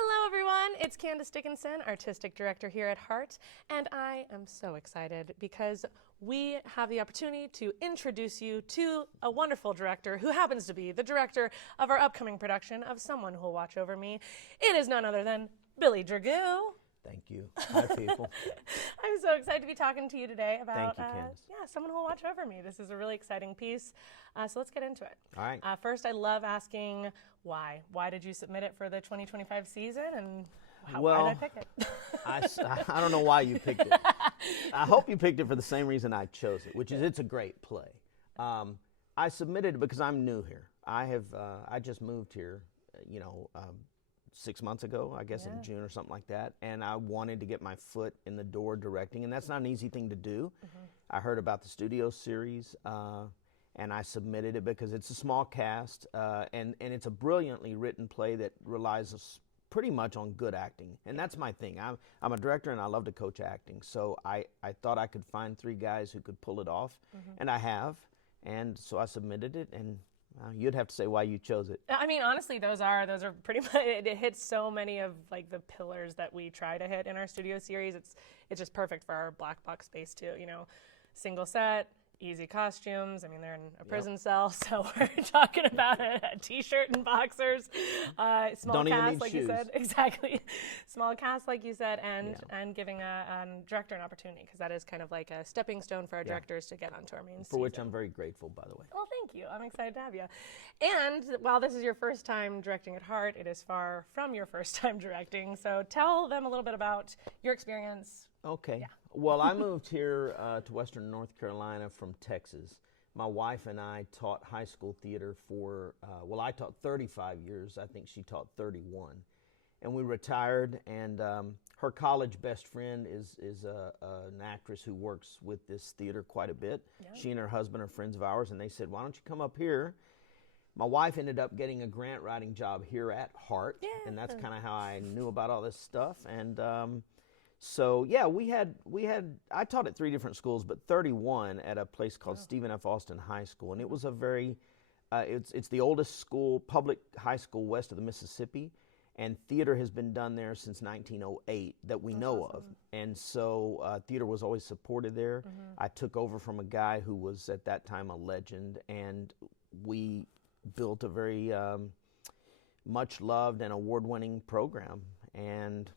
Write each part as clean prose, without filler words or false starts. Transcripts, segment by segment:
Hello everyone, it's Candice Dickinson, Artistic Director here at HART, and I am so excited because we have the opportunity to introduce you to a wonderful director who happens to be the director of our upcoming production of Someone Who'll Watch Over Me. It is none other than Billy Dragoo. Thank you. Hi, people. I'm so excited to be talking to you today about Thank you, Candice. Someone Who'll Watch Over Me. This is a really exciting piece, so let's get into it. All right. First, I love asking why. Why did you submit it for the 2025 season, and why did I pick it? I don't know why you picked it. I hope you picked it for the same reason I chose it, which is it's a great play. I submitted it because I'm new here. I just moved here, 6 months ago, I guess in June or something like that, and I wanted to get my foot in the door directing, and that's not an easy thing to do. I heard about the studio series, and I submitted it because it's a small cast, and it's a brilliantly written play that relies pretty much on good acting, and that's my thing. I'm a director, and I love to coach acting, so I thought I could find 3 guys who could pull it off, and I have, and so I submitted it, and you'd have to say why you chose it. I mean, honestly, those are pretty much, it hits so many of like the pillars that we try to hit in our studio series. It's just perfect for our black box space too, single set, easy costumes. I mean, they're in a prison cell, so we're talking about a t-shirt and boxers, small Don't even cast, need like shoes. you said, exactly, small cast, like you said, and giving a director an opportunity, because that is kind of like a stepping stone for our directors to get onto our main season. For which I'm very grateful, by the way. Well, thank you. I'm excited to have you. And while this is your first time directing at HART, it is far from your first time directing. So tell them a little bit about your experience. Okay. Well, I moved here to Western North Carolina from Texas. My wife and I taught high school theater for, I taught 35 years. I think she taught 31. And we retired, and her college best friend is an actress who works with this theater quite a bit. Yeah. She and her husband are friends of ours, and they said, why don't you come up here? My wife ended up getting a grant writing job here at HART, and that's kind of how I knew about all this stuff. And I taught at 3 different schools, but 31 at a place called Stephen F. Austin High School, and it was a very, it's the oldest school, public high school west of the Mississippi, and theater has been done there since 1908 that we know of, and so theater was always supported there. I took over from a guy who was at that time a legend, and we built a very much loved and award-winning program, and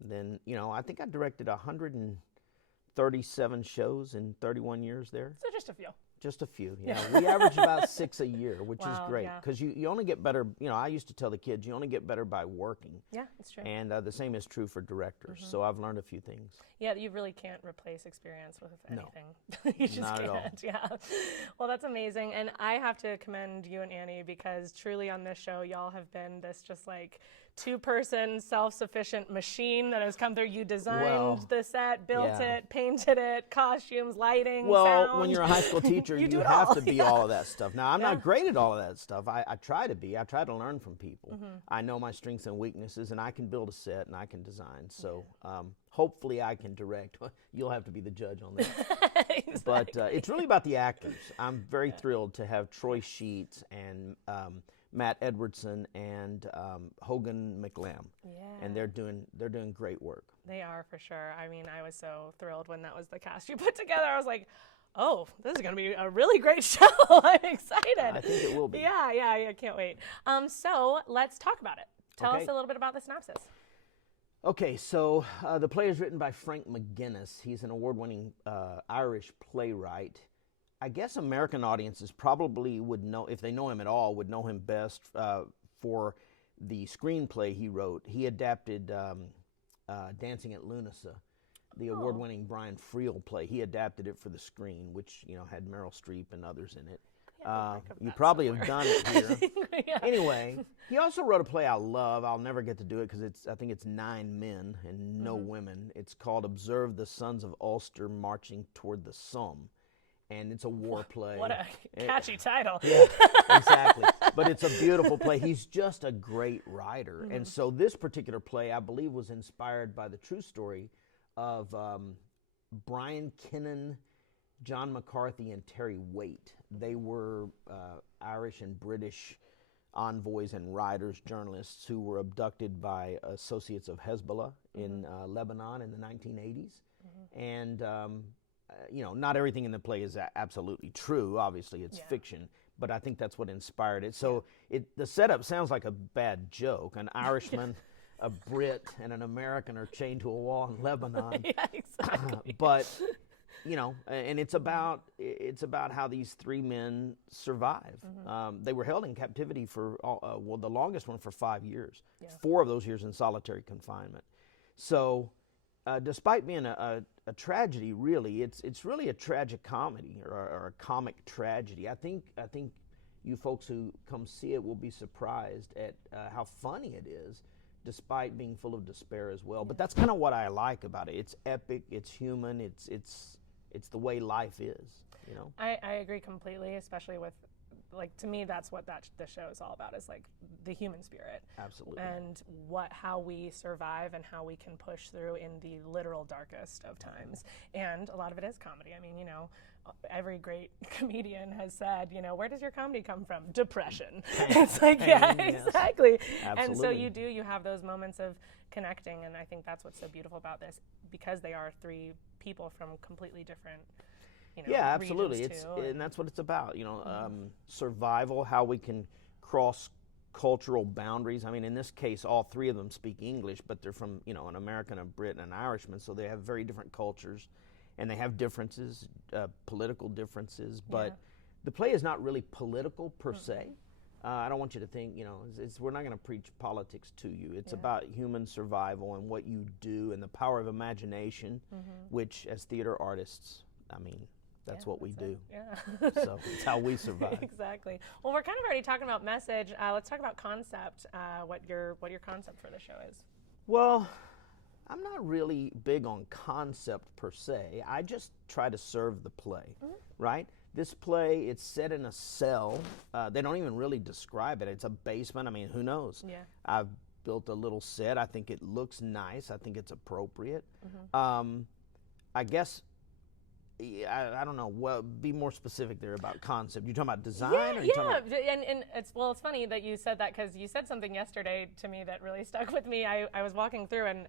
then, I think I directed 137 shows in 31 years there. So just a few. Just a few, yeah. We averaged about 6 a year, which is great, yeah. because you only get better, I used to tell the kids, you only get better by working. Yeah, that's true. And the same is true for directors, so I've learned a few things. Yeah, you really can't replace experience with anything. No, you just not can't, at all. yeah. Well, that's amazing, and I have to commend you and Annie, because truly on this show, y'all have been this just like 2-person self-sufficient machine that has come through. You designed the set, built it, painted it, costumes, lighting, sound. When you're a high school teacher, you have to be all of that stuff. Now, I'm not great at all of that stuff. I try to be. I try to learn from people. I know my strengths and weaknesses, and I can build a set, and I can design. So hopefully I can direct. You'll have to be the judge on that. Exactly. But it's really about the actors. I'm very thrilled to have Troy Sheets and Matt Edwardson and Hogan McLam, and they're doing great work. They are, for sure. I mean, I was so thrilled when that was the cast you put together. I was like, oh, this is going to be a really great show. I'm excited. I think it will be. Yeah, I can't wait. So let's talk about it. Tell us a little bit about the synopsis. Okay, so the play is written by Frank McGuinness. He's an award-winning Irish playwright. I guess American audiences probably would know, if they know him at all, would know him best for the screenplay he wrote. He adapted Dancing at Lunasa, the award-winning Brian Friel play. He adapted it for the screen, which had Meryl Streep and others in it. You probably have done it here. Anyway, he also wrote a play I love. I'll never get to do it because I think it's 9 men and no women. It's called Observe the Sons of Ulster Marching Toward the Somme. And it's a war play. What a catchy title. Yeah, exactly. But it's a beautiful play. He's just a great writer. And so this particular play, I believe, was inspired by the true story of Brian Kinnan, John McCarthy, and Terry Waite. They were Irish and British envoys and writers, journalists who were abducted by associates of Hezbollah in Lebanon in the 1980s. And, not everything in the play is absolutely true. Obviously, it's fiction. But I think that's what inspired it. So the setup sounds like a bad joke. An Irishman, a Brit, and an American are chained to a wall in Lebanon. Yeah, exactly. But and it's about how these three men survive. They were held in captivity for the longest one for 5 years. 4 of those years in solitary confinement. So, despite being a tragedy, really, it's really a tragic comedy or a comic tragedy. I think you folks who come see it will be surprised at how funny it is, despite being full of despair as well. But that's kind of what I like about it. It's epic. It's human. It's the way life is. I agree completely, especially with, like, to me, that's what the show is all about, is like the human spirit. Absolutely. And how we survive and how we can push through in the literal darkest of times. And a lot of it is comedy. I mean, every great comedian has said, where does your comedy come from? Depression. It's like, yes. Exactly. Absolutely. And so you have those moments of connecting, and I think that's what's so beautiful about this, because they are 3 people from completely different absolutely. regions too, and that's what it's about. Survival, how we can cross cultural boundaries. I mean, in this case, all 3 of them speak English, but they're from an American, a Brit, and an Irishman, so they have very different cultures, and they have differences, political differences. But the play is not really political per se. I don't want you to think, we're not going to preach politics to you. It's about human survival and what you do and the power of imagination, which, as theater artists, I mean, that's what we do. Yeah. So it's how we survive. Exactly. Well, we're kind of already talking about message. Let's talk about concept. What your concept for the show is? Well, I'm not really big on concept per se. I just try to serve the play, right? This play, it's set in a cell. They don't even really describe it. It's a basement. I mean, who knows? Yeah. I've built a little set. I think it looks nice. I think it's appropriate. I guess, I don't know. Well, be more specific there about concept. You talking about design? Or you talking about... and it's funny that you said that, because you said something yesterday to me that really stuck with me. I was walking through, and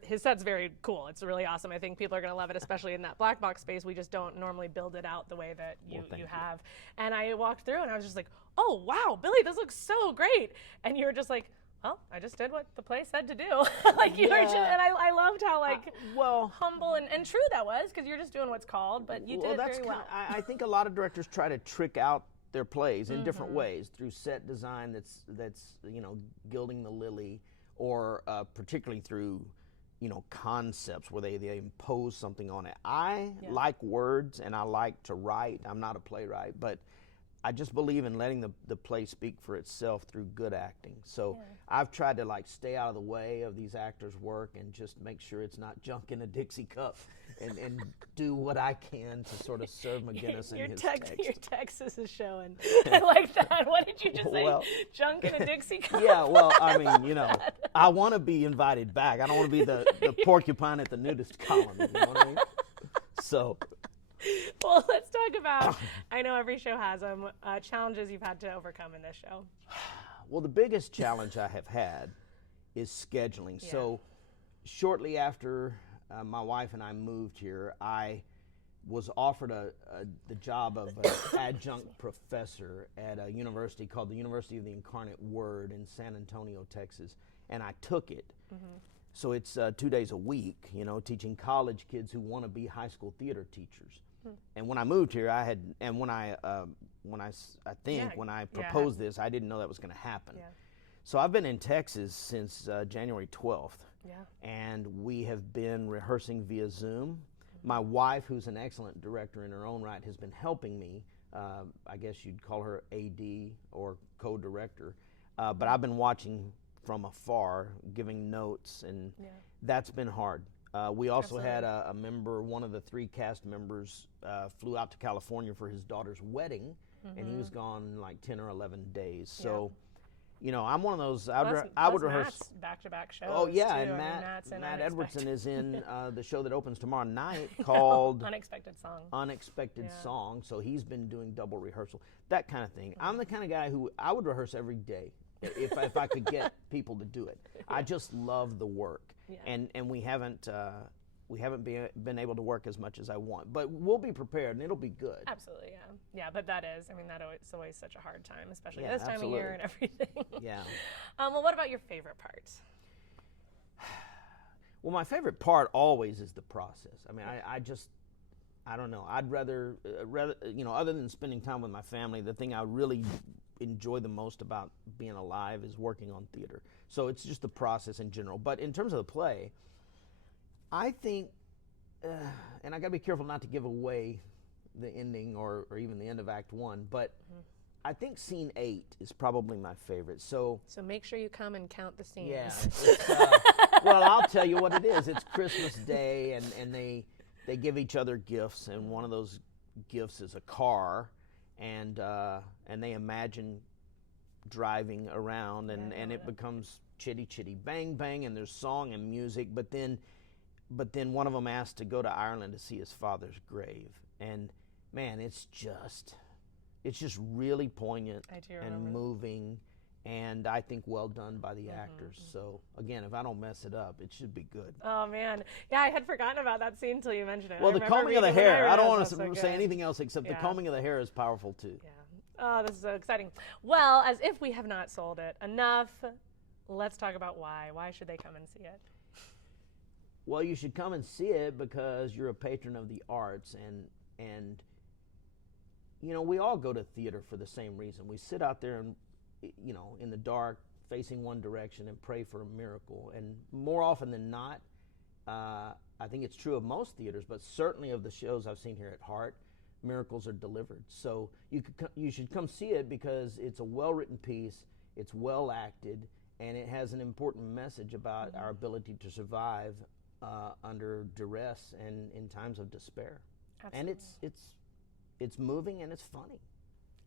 his set's very cool. It's really awesome. I think people are going to love it, especially in that black box space. We just don't normally build it out the way that you have. And I walked through, and I was just like, oh, wow, Billy, this looks so great. And you were just like, well, I just did what the play said to do. Like, you were just, and I loved how humble and true that was, because you're just doing what's called, but you did it very well. I think a lot of directors try to trick out their plays in different ways, through set design that's gilding the lily, or particularly through concepts where they impose something on it. I like words, and I like to write. I'm not a playwright, but I just believe in letting the play speak for itself through good acting. So I've tried to stay out of the way of these actors' work and just make sure it's not junk in a Dixie cup, and do what I can to sort of serve McGinnis and his text. Your Texas is showing. I like that. What did you just say? Junk in a Dixie cup? Yeah, well, I mean, I want to be invited back. I don't want to be the porcupine at the nudist column. You know what I mean? So... Well, let's talk about, I know every show has them, challenges you've had to overcome in this show. Well, the biggest challenge I have had is scheduling. Yeah. So shortly after my wife and I moved here, I was offered the job of an adjunct professor at a university called the University of the Incarnate Word in San Antonio, Texas, and I took it. So it's 2 days a week, teaching college kids who want to be high school theater teachers. And when I moved here, when I proposed this, I didn't know that was going to happen. Yeah. So I've been in Texas since January 12th. Yeah. And we have been rehearsing via Zoom. My wife, who's an excellent director in her own right, has been helping me. I guess you'd call her AD or co-director. But I've been watching from afar, giving notes, and that's been hard. We also had a member, one of the 3 cast members, flew out to California for his daughter's wedding, and he was gone 10 or 11 days. So you know, I'm one of those. Plus I would rehearse. Matt's back-to-back shows. Oh yeah, too. and I mean, Matt Unexpected. Edwardson is in the show that opens tomorrow night called Unexpected Song. Unexpected Yeah. Song. So he's been doing double rehearsal, that kind of thing. I'm the kind of guy who I would rehearse every day if I could get people to do it. I just love the work, Yeah. and we haven't been able to work as much as I want, but we'll be prepared and it'll be good. Absolutely, yeah. Yeah, but that is, I mean, it's always such a hard time, especially Yeah, this time of year absolutely. and everything. Yeah. Well, what about your favorite parts? Well, my favorite part always is the process. I mean, I don't know. I'd rather, you know, other than spending time with my family, the thing I really enjoy the most about being alive is working on theater. So it's just the process in general. But in terms of the play, I think, and I got to be careful not to give away the ending or even the end of Act 1, but I think Scene 8 is probably my favorite. So make sure you come and count the scenes. yeah. Well, I'll tell you what it is. It's Christmas Day, and they give each other gifts, and one of those gifts is a car, and they imagine driving around, and it becomes chitty chitty bang bang, and there's song and music, but then one of them asks to go to Ireland to see his father's grave, and man, it's just really poignant and moving, and I think well done by the actors. So again, if I don't mess it up, it should be good. Oh man, yeah, I had forgotten about that scene until you mentioned it. Well, the combing of the hair, I don't want to say good. anything else except the combing of the hair is powerful too. Yeah. Oh, this is so exciting. Well, as if we have not sold it enough, let's talk about why. Why should they come and see it? Well, you should come and see it because you're a patron of the arts, and you know, we all go to theater for the same reason. We sit out there and, you know, in the dark, facing one direction and pray for a miracle. And more often than not, I think it's true of most theaters, but certainly of the shows I've seen here at HART, miracles are delivered. So you should come see it because it's a well-written piece, it's well acted, and it has an important message about our ability to survive under duress and in times of despair. Absolutely. And it's moving and it's funny.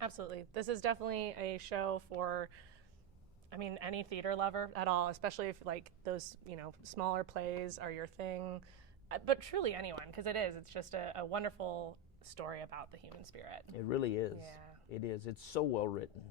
Absolutely. This is definitely a show for, I mean, any theater lover at all, especially if like those, you know, smaller plays are your thing, but truly anyone, because it's just a wonderful story about the human spirit. It really is. Yeah. It is. It's so well written.